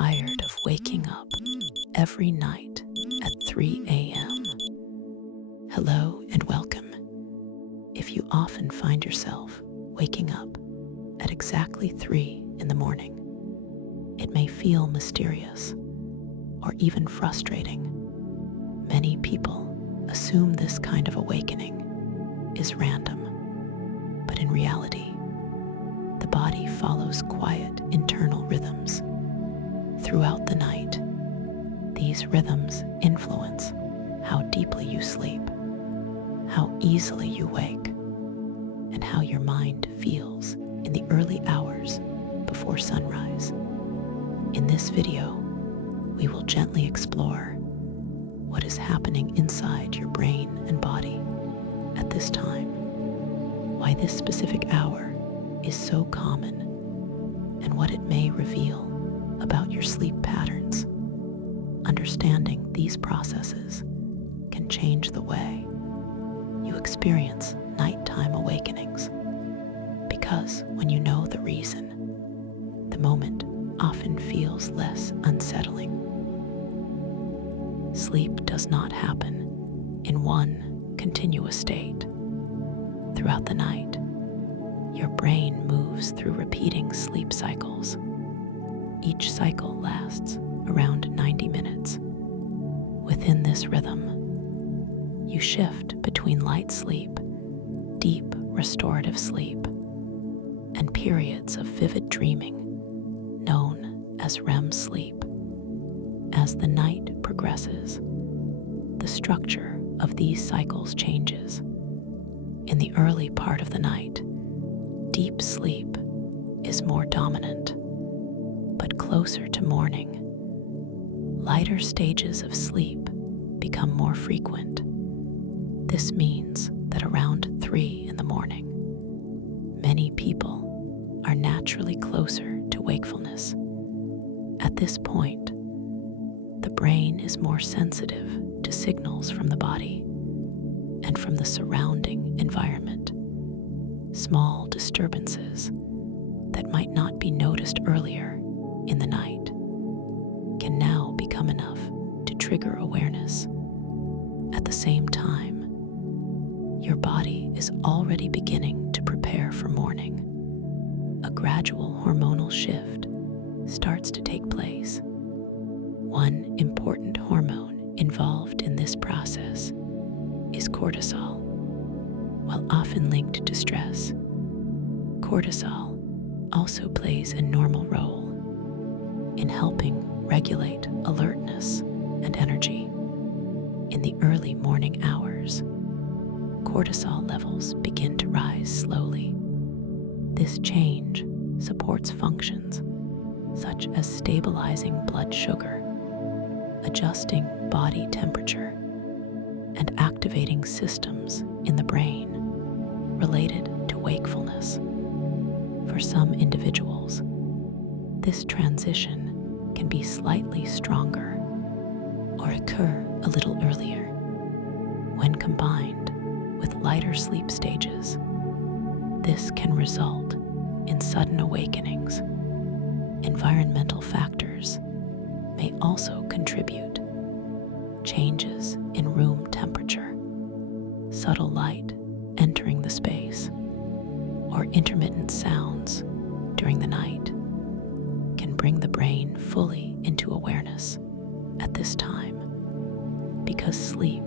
tired of waking up every night at 3 a.m.? Hello and welcome. If you often find yourself waking up at exactly 3 in the morning, it may feel mysterious or even frustrating. Many people assume this kind of awakening is random, but in reality, the body follows quiet internal rhythms throughout the night. These rhythms influence how deeply you sleep, how easily you wake, and how your mind feels in the early hours before sunrise. In this video, we will gently explore what is happening inside your brain and body at this time, why this specific hour is so common, and what it may reveal about your sleep patterns. Understanding these processes can change the way you experience nighttime awakenings, because when you know the reason, the moment often feels less unsettling. Sleep does not happen in one continuous state. Throughout the night, your brain moves through repeating sleep cycles. Each cycle lasts around 90 minutes. Within this rhythm, you shift between light sleep, deep restorative sleep, and periods of vivid dreaming known as REM sleep. As the night progresses, the structure of these cycles changes. In the early part of the night, deep sleep is more dominant, but closer to morning, lighter stages of sleep become more frequent. This means that around 3 in the morning, many people are naturally closer to wakefulness. At this point, the brain is more sensitive to signals from the body and from the surrounding environment. Small disturbances that might not be noticed earlier in the night can now become enough to trigger awareness. At the same time, your body is already beginning to prepare for morning. A gradual hormonal shift starts to take place. One important hormone involved in this process is cortisol. While often linked to stress, cortisol also plays a normal role in helping regulate alertness and energy. In the early morning hours, cortisol levels begin to rise slowly. This change supports functions such as stabilizing blood sugar, adjusting body temperature, and activating systems in the brain related to wakefulness. For some individuals, this transition can be slightly stronger or occur a little earlier. When combined with lighter sleep stages, this can result in sudden awakenings. Environmental factors may also contribute. Changes in room temperature, subtle light entering the space, or intermittent sounds during the night can bring the brain fully into awareness at this time. Because sleep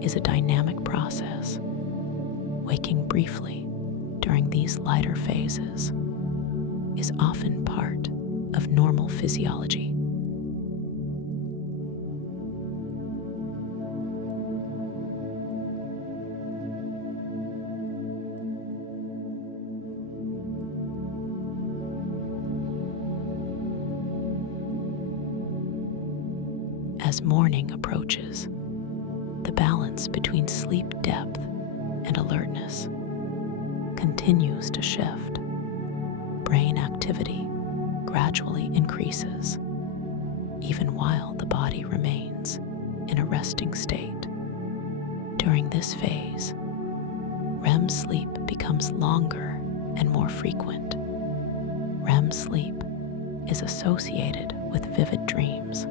is a dynamic process, waking briefly during these lighter phases is often part of normal physiology. As morning approaches, the balance between sleep depth and alertness continues to shift. Brain activity gradually increases, even while the body remains in a resting state. During this phase, REM sleep becomes longer and more frequent. REM sleep is associated with vivid dreams,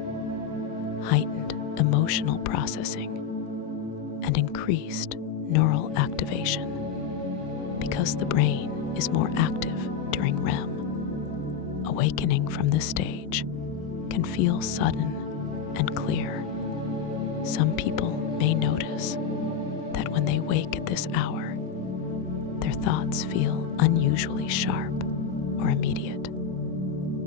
heightened emotional processing, and increased neural activation because the brain is more active during REM. Awakening from this stage can feel sudden and clear. Some people may notice that when they wake at this hour, their thoughts feel unusually sharp or immediate.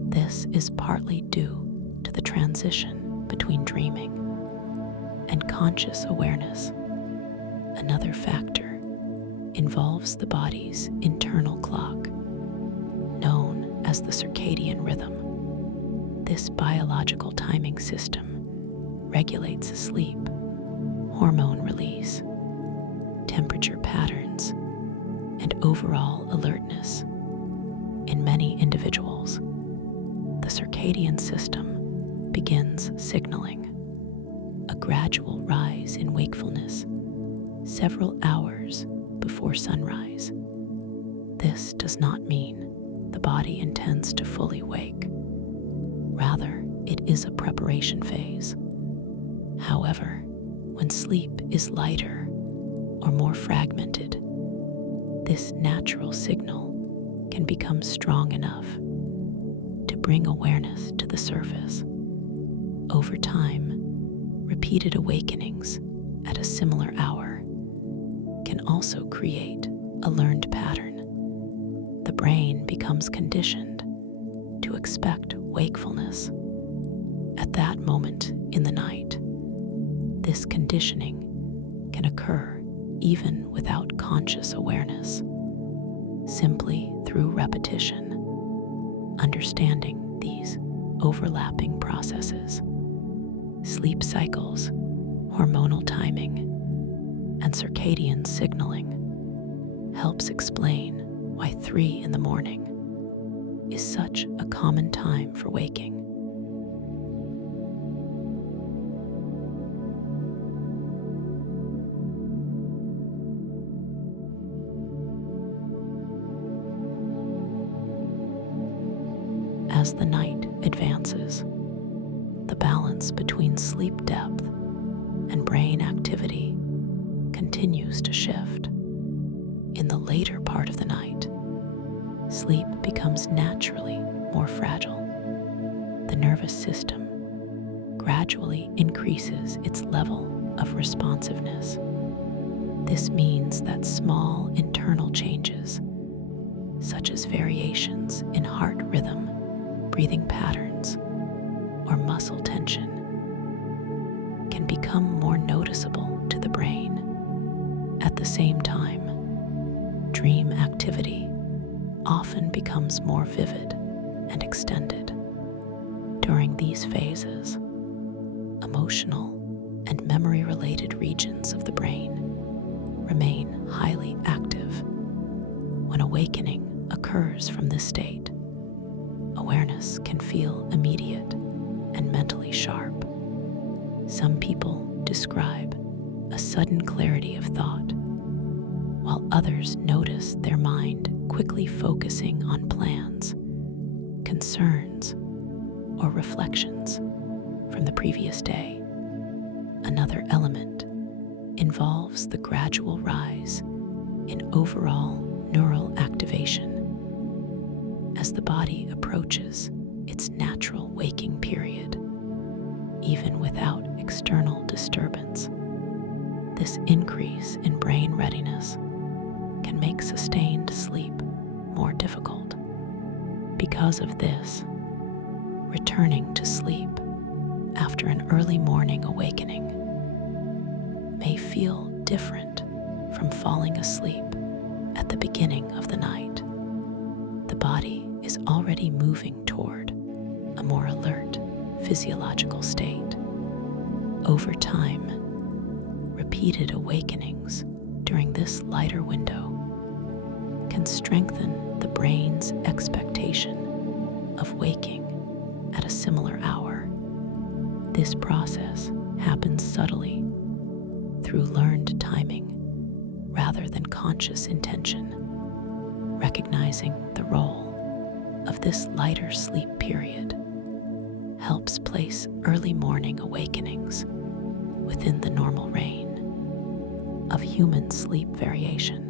This is partly due to the transition between dreaming and conscious awareness. Another factor involves the body's internal clock, known as the circadian rhythm. This biological timing system regulates sleep, hormone release, temperature patterns, and overall alertness. In many individuals, the circadian system begins signaling a gradual rise in wakefulness several hours before sunrise. This does not mean the body intends to fully wake. Rather, it is a preparation phase. However, when sleep is lighter or more fragmented, this natural signal can become strong enough to bring awareness to the surface. Over time, repeated awakenings at a similar hour can also create a learned pattern. The brain becomes conditioned to expect wakefulness at that moment in the night. This conditioning can occur even without conscious awareness, simply through repetition. Understanding these overlapping processes, sleep cycles, hormonal timing, and circadian signaling helps explain why 3 in the morning is such a common time for waking. As the night advances, the balance between sleep depth and brain activity continues to shift. In the later part of the night, sleep becomes naturally more fragile. The nervous system gradually increases its level of responsiveness. This means that small internal changes, such as variations in heart rhythm, breathing patterns, or muscle tension, can become more noticeable to the brain. At the same time, dream activity often becomes more vivid and extended. During these phases, emotional and memory-related regions of the brain remain highly active. When awakening occurs from this state, awareness can feel immediate and mentally sharp. Some people describe a sudden clarity of thought, while others notice their mind quickly focusing on plans, concerns, or reflections from the previous day. Another element involves the gradual rise in overall neural activation. As the body approaches its natural waking period, even without external disturbance, this increase in brain readiness can make sustained sleep more difficult. Because of this, returning to sleep after an early morning awakening may feel different from falling asleep at the beginning of the night. The body is already moving toward a more alert physiological state. Over time, repeated awakenings during this lighter window can strengthen the brain's expectation of waking at a similar hour. This process happens subtly through learned timing rather than conscious intention. Recognizing the role of this lighter sleep period helps place early morning awakenings within the normal range of human sleep variation.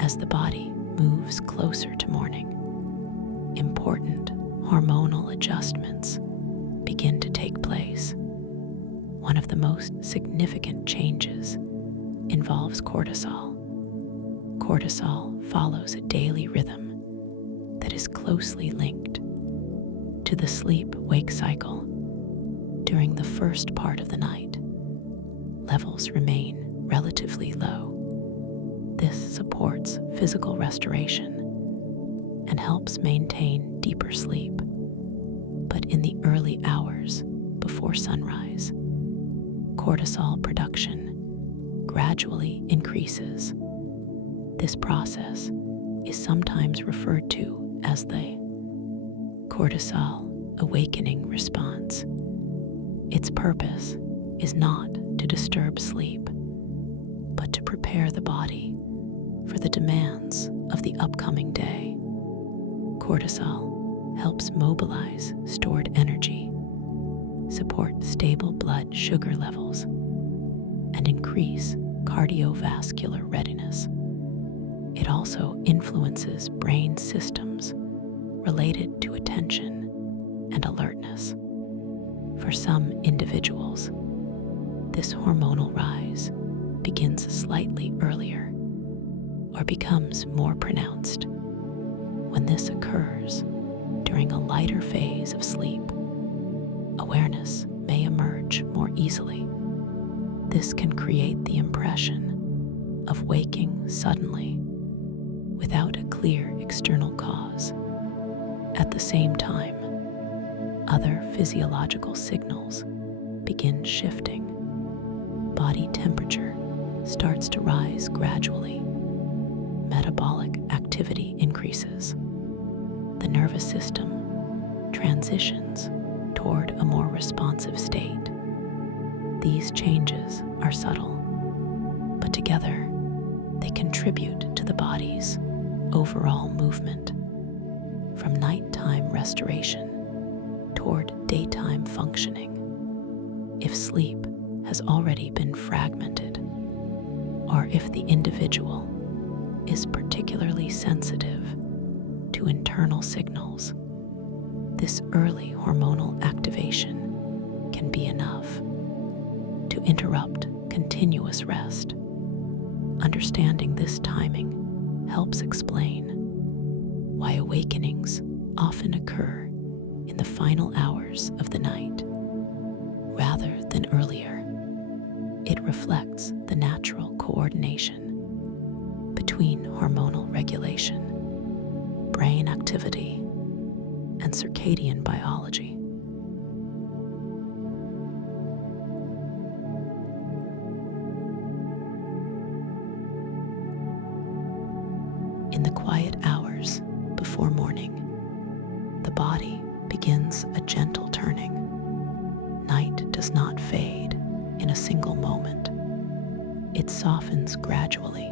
As the body moves closer to morning, important hormonal adjustments begin to take place. One of the most significant changes involves cortisol. Cortisol follows a daily rhythm that is closely linked to the sleep-wake cycle. During the first part of the night, levels remain relatively low. This supports physical restoration and helps maintain deeper sleep. But in the early hours before sunrise, cortisol production gradually increases. This process is sometimes referred to as the cortisol awakening response. Its purpose is not to disturb sleep, but to prepare the body for the demands of the upcoming day. Cortisol helps mobilize stored energy, support stable blood sugar levels, and increase cardiovascular readiness. It also influences brain systems related to attention and alertness. For some individuals, this hormonal rise begins slightly earlier or becomes more pronounced. When this occurs during a lighter phase of sleep, awareness may emerge more easily. This can create the impression of waking suddenly without a clear external cause. At the same time, other physiological signals begin shifting. Body temperature starts to rise gradually. Metabolic activity increases. The nervous system transitions toward a more responsive state. These changes are subtle, but together they contribute to the body's overall movement from nighttime restoration toward daytime functioning. If sleep has already been fragmented, or if the individual is particularly sensitive to internal signals, this early hormonal activation can be enough to interrupt continuous rest. Understanding this timing helps explain why awakenings often occur in the final hours of the night rather than earlier. It reflects the natural coordination between hormonal regulation, brain activity, and circadian biology. In the quiet hours before morning, the body begins a gentle turning. Night does not fade in a single moment. It softens gradually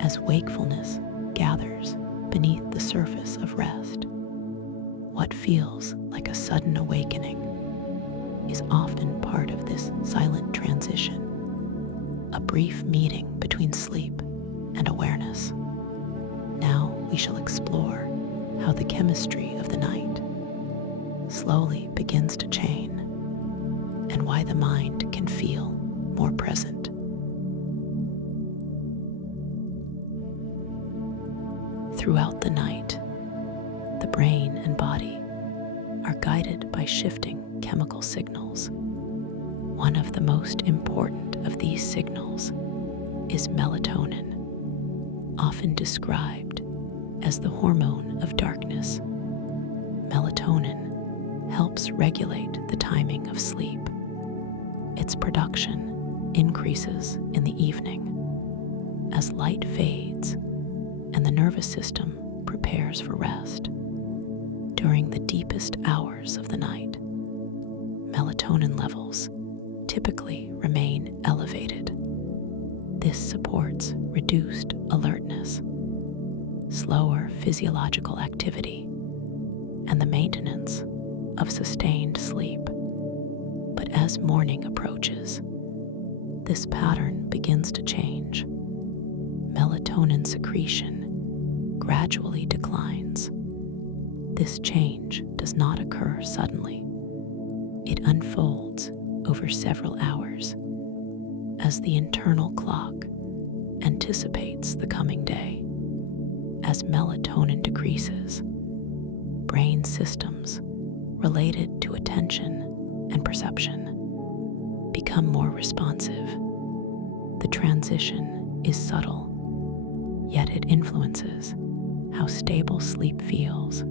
as wakefulness gathers beneath the surface of rest. What feels like a sudden awakening is often part of this silent transition, a brief meeting between sleep and awareness. Now we shall explore how the chemistry of the night slowly begins to change and why the mind can feel more present. Throughout the night, the brain and body are guided by shifting chemical signals. One of the most important of these signals is melatonin, often described as the hormone of darkness. Melatonin helps regulate the timing of sleep. Its production increases in the evening as light fades and the nervous system prepares for rest. During the deepest hours of the night, melatonin levels typically remain elevated. This supports reduced alertness, slower physiological activity, and the maintenance of sustained sleep. But as morning approaches, this pattern begins to change. Melatonin secretion gradually declines. This change does not occur suddenly. It unfolds over several hours as the internal clock anticipates the coming day. As melatonin decreases, brain systems related to attention and perception become more responsive. The transition is subtle, yet it influences how stable sleep feels.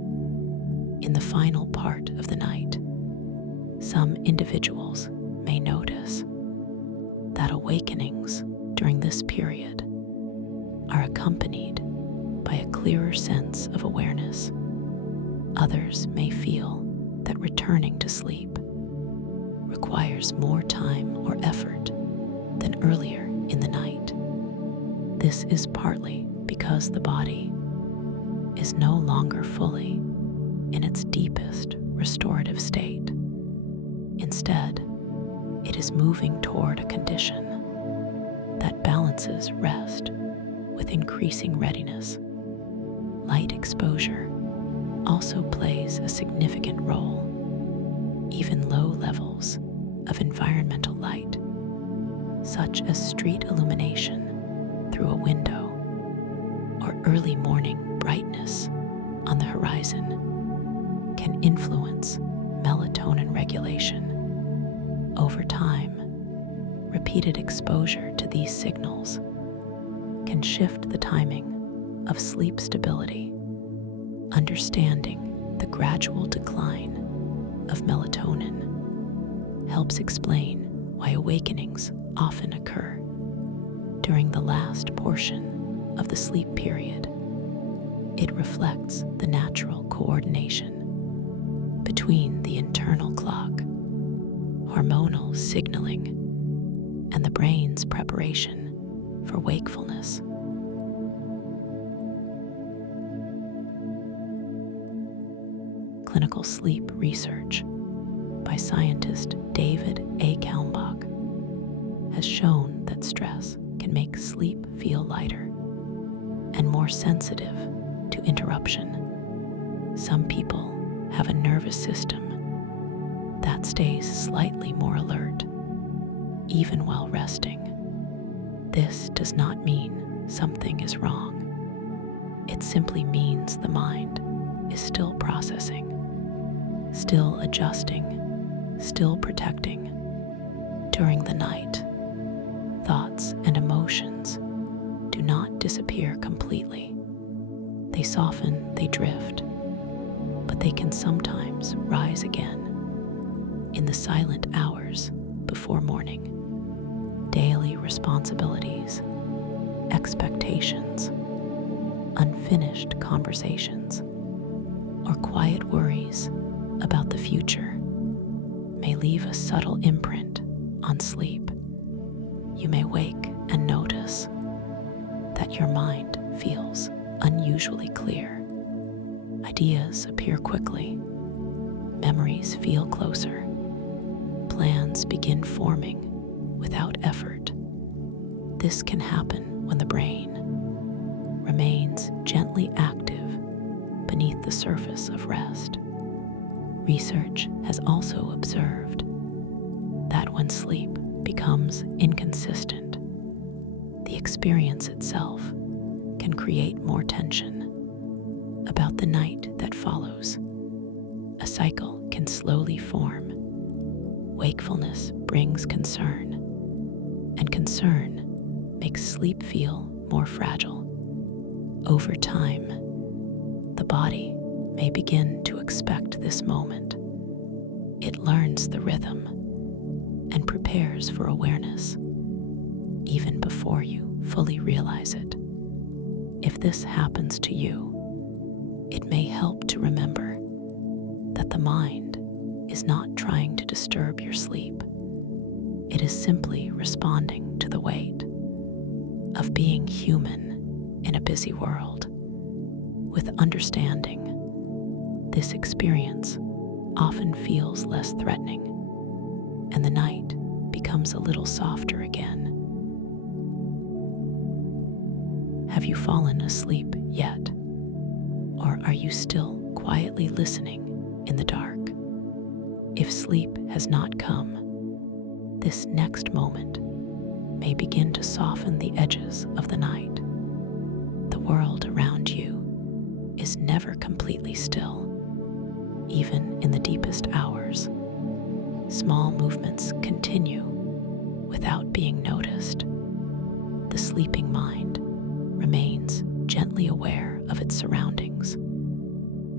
In the final part of the night, some individuals may notice that awakenings during this period are accompanied by a clearer sense of awareness. Others may feel that returning to sleep requires more time or effort than earlier in the night. This is partly because the body is no longer fully in its deepest restorative state. Instead, it is moving toward a condition that balances rest with increasing readiness. Light exposure also plays a significant role. Even low levels of environmental light, such as street illumination through a window or early morning brightness on the horizon, can influence melatonin regulation. Over time, repeated exposure to these signals can shift the timing of sleep stability. Understanding the gradual decline of melatonin helps explain why awakenings often occur during the last portion of the sleep period. It reflects the natural coordination between the internal clock, hormonal signaling, and the brain's preparation for wakefulness. Clinical sleep research by scientist David A. Kalmbach has shown that stress can make sleep feel lighter and more sensitive to interruption. Some people have a nervous system that stays slightly more alert even while resting. This does not mean something is wrong. It simply means the mind is still processing, still adjusting, still protecting. During the night, thoughts and emotions do not disappear completely. They soften, they drift, but they can sometimes rise again in the silent hours before morning. Daily responsibilities, expectations, unfinished conversations, or quiet worries about the future may leave a subtle imprint on sleep. You may wake and notice that your mind feels unusually clear. Ideas appear quickly. Memories feel closer. Plans begin forming without effort. This can happen when the brain remains gently active beneath the surface of rest. Research has also observed that when sleep becomes inconsistent, the experience itself can create more tension about the night that follows. A cycle can slowly form. Wakefulness brings concern, and concern makes sleep feel more fragile. Over time, the body may begin to expect this moment. It learns the rhythm and prepares for awareness, even before you fully realize it. If this happens to you, it may help to remember that the mind is not trying to disturb your sleep. It is simply responding to the wait. of being human in a busy world. With understanding, this experience often feels less threatening, and the night becomes a little softer again. Have you fallen asleep yet? Or are you still quietly listening in the dark? If sleep has not come, this next moment may begin to soften the edges of the night. The world around you is never completely still, even in the deepest hours. Small movements continue without being noticed. The sleeping mind remains gently aware of its surroundings,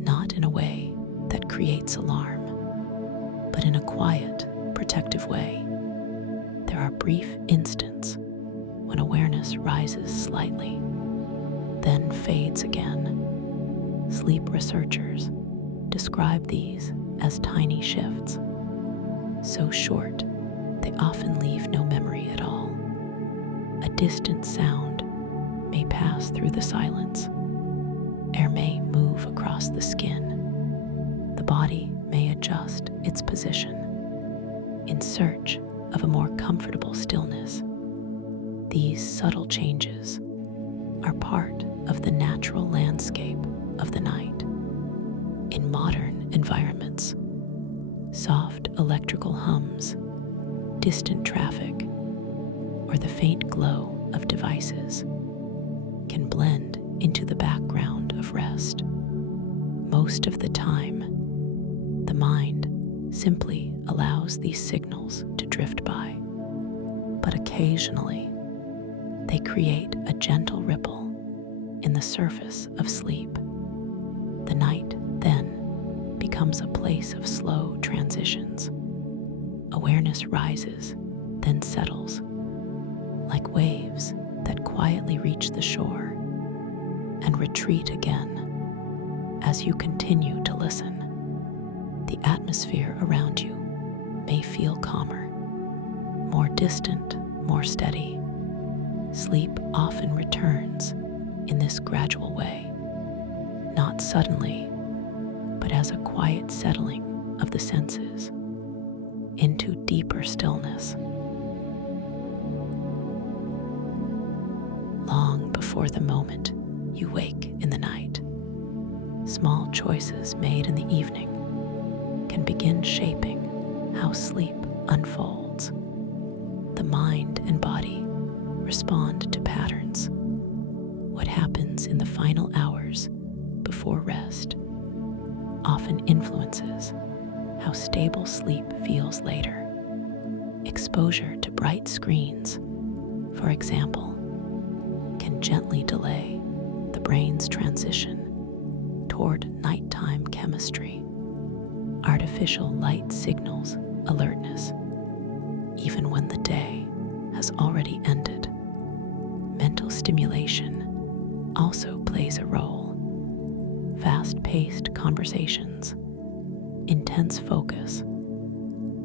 not in a way that creates alarm, but in a quiet, protective way. There are brief instants when awareness rises slightly, then fades again. Sleep researchers describe these as tiny shifts, so short they often leave no memory at all. A distant sound may pass through the silence. Air may move across the skin. The body may adjust its position in search of a more comfortable stillness. These subtle changes are part of the natural landscape of the night. In modern environments, soft electrical hums, distant traffic, or the faint glow of devices can blend into the background of rest. Most of the time, the mind simply allows these signals to drift by, but occasionally they create a gentle ripple in the surface of sleep. The night then becomes a place of slow transitions. Awareness rises, then settles, like waves that quietly reach the shore and retreat again. As you continue to listen, the atmosphere around you may feel calmer, more distant, more steady. Sleep often returns in this gradual way, not suddenly, but as a quiet settling of the senses into deeper stillness. Long before the moment you wake in the night, small choices made in the evening can begin shaping how sleep unfolds. The mind and body respond to patterns. What happens in the final hours before rest often influences how stable sleep feels later. Exposure to bright screens, for example, can gently delay the brain's transition toward nighttime chemistry. Artificial light signals alertness, even when the day has already ended. Mental stimulation also plays a role. Fast-paced conversations, intense focus,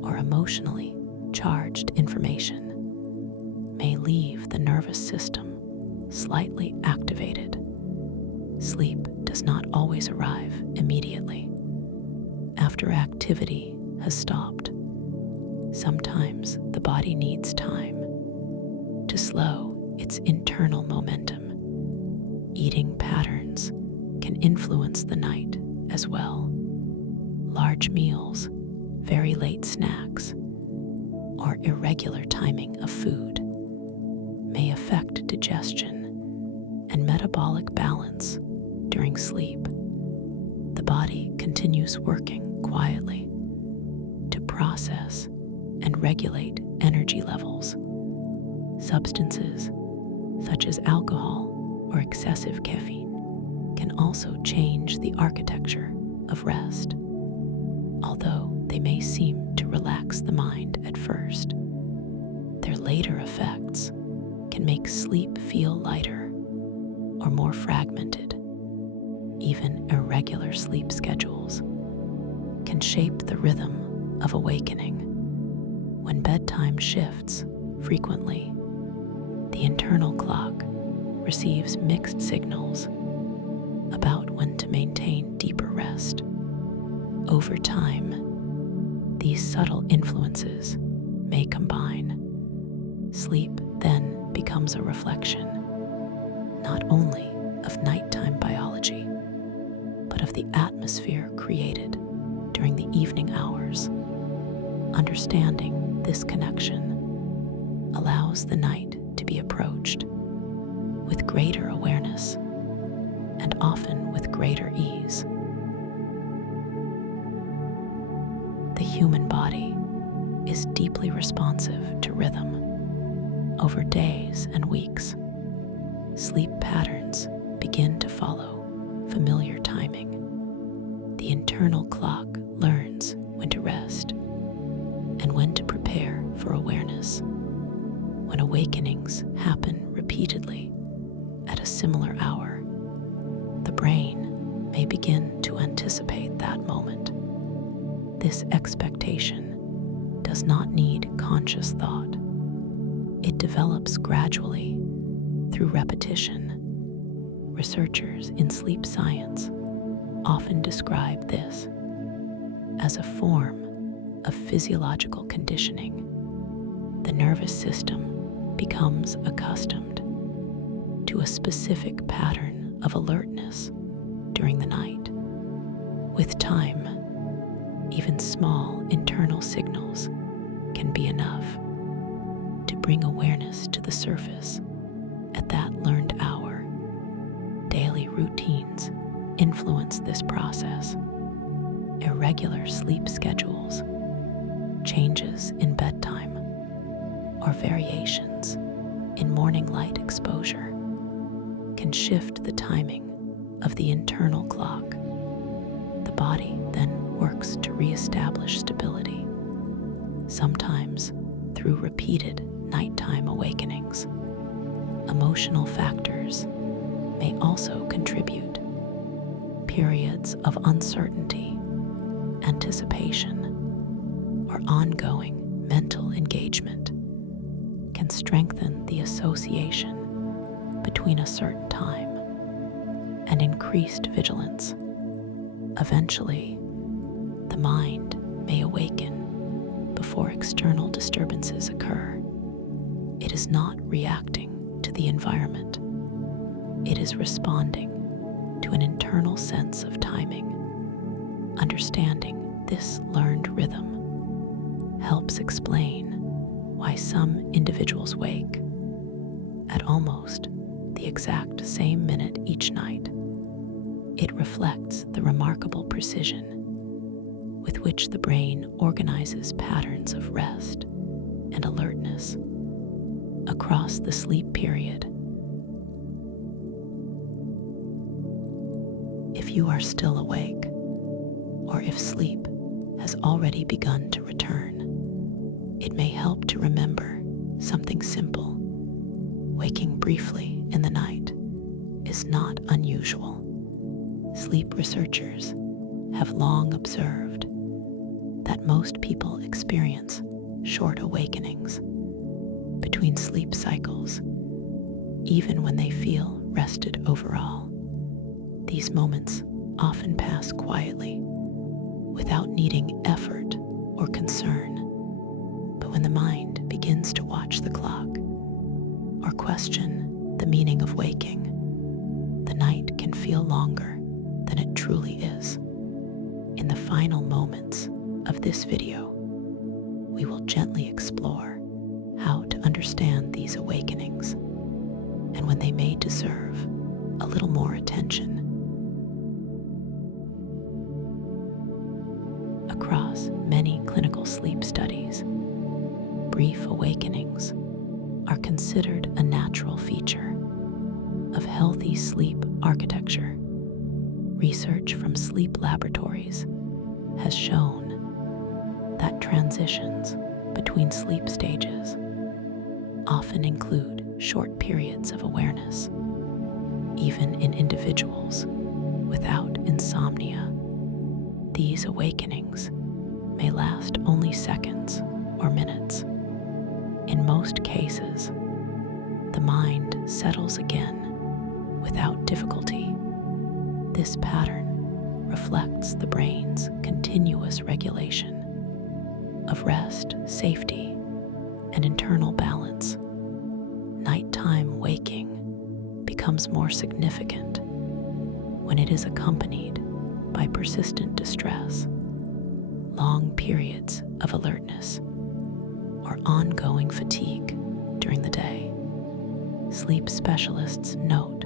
or emotionally charged information may leave the nervous system slightly activated. Sleep does not always arrive immediately after activity has stopped. Sometimes the body needs time to slow its internal momentum. Eating patterns can influence the night as well. Large meals, very late snacks, or irregular timing of food may affect digestion and metabolic balance during sleep. The body continues working quietly to process and regulate energy levels. Substances such as alcohol or excessive caffeine can also change the architecture of rest. Although they may seem to relax the mind at first, their later effects can make sleep feel lighter or more fragmented. Even irregular sleep schedules can shape the rhythm of awakening. When bedtime shifts frequently, The internal clock receives mixed signals about when to maintain deeper rest. Over time, these subtle influences may combine. Sleep then becomes a reflection not only of nighttime biology, but of the atmosphere created during the evening hours. Understanding this connection allows the night to be approached with greater awareness and often with greater ease. The human body is deeply responsive to rhythm. Over days and weeks, sleep patterns begin to follow familiar timing. The internal clock learns when to rest and when to prepare for awareness. When awakenings happen repeatedly at a similar hour, the brain may begin to anticipate that moment. This expectation does not need conscious thought. It develops gradually through repetition. Researchers in sleep science often describe this as a form of physiological conditioning. The nervous system becomes accustomed to a specific pattern of alertness during the night. With time, even small internal signals can be enough to bring awareness to the surface at that learned hour. Daily routines influence this process. Irregular sleep schedules, changes in bedtime, or variations in morning light exposure can shift the timing of the internal clock. The body then works to reestablish stability, sometimes through repeated nighttime awakenings. Emotional factors may also contribute. Periods of uncertainty, anticipation, or ongoing mental engagement can strengthen the association between a certain time and increased vigilance. Eventually, the mind may awaken before external disturbances occur. It is not reacting to the environment. It is responding to an internal sense of timing. Understanding this learned rhythm helps explain why some individuals wake at almost the exact same minute each night. It reflects the remarkable precision with which the brain organizes patterns of rest and alertness across the sleep period. If you are still awake, or if sleep has already begun to return, it may help to remember something simple. Waking briefly in the night is not unusual. Sleep researchers have long observed that most people experience short awakenings between sleep cycles, even when they feel rested overall. These moments often pass quietly, without needing effort or concern. But when the mind begins to watch the clock or question the meaning of waking, the night can feel longer than it truly is. In the final moments of this video, we will gently explore how to understand these awakenings and when they may deserve a little more attention. Across many clinical sleep studies, brief awakenings are considered a natural feature of healthy sleep architecture. Research from sleep laboratories has shown that transitions between sleep stages often include short periods of awareness, even in individuals without insomnia. These awakenings may last only seconds or minutes. In most cases, the settles again without difficulty. This pattern reflects the brain's continuous regulation of rest, safety, and internal balance. Nighttime waking becomes more significant when it is accompanied by persistent distress, long periods of alertness, or ongoing fatigue during the day. Sleep specialists note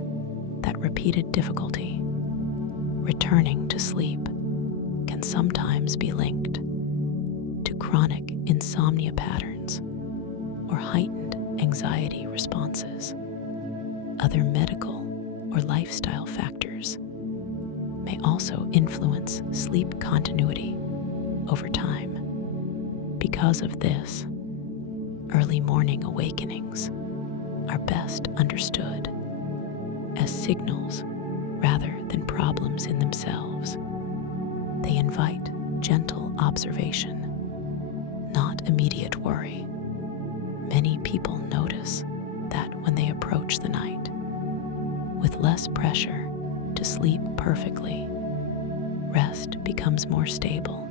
that repeated difficulty returning to sleep can sometimes be linked to chronic insomnia patterns or heightened anxiety responses. Other medical or lifestyle factors may also influence sleep continuity over time. Because of this, early morning awakenings are best understood as signals rather than problems in themselves. They invite gentle observation, not immediate worry. Many people notice that when they approach the night with less pressure to sleep perfectly, rest becomes more stable.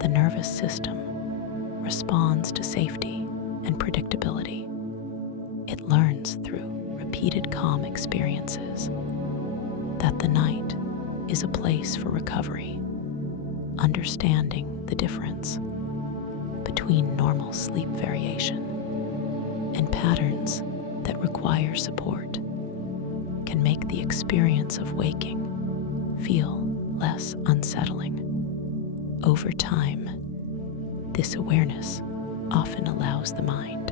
The nervous system responds to safety and predictability. It learns through repeated calm experiences that the night is a place for recovery. Understanding the difference between normal sleep variation and patterns that require support can make the experience of waking feel less unsettling. Over time, this awareness often allows the mind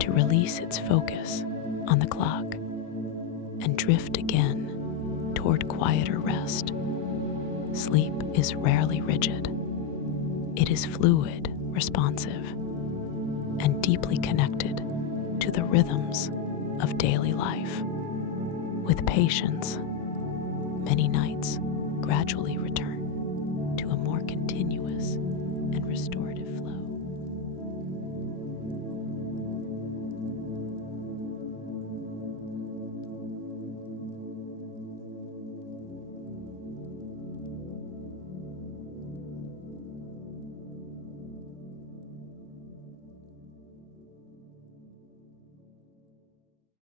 to release its focus on the clock and drift again toward quieter rest. Sleep is rarely rigid. It is fluid, responsive, and deeply connected to the rhythms of daily life. With patience, many nights gradually return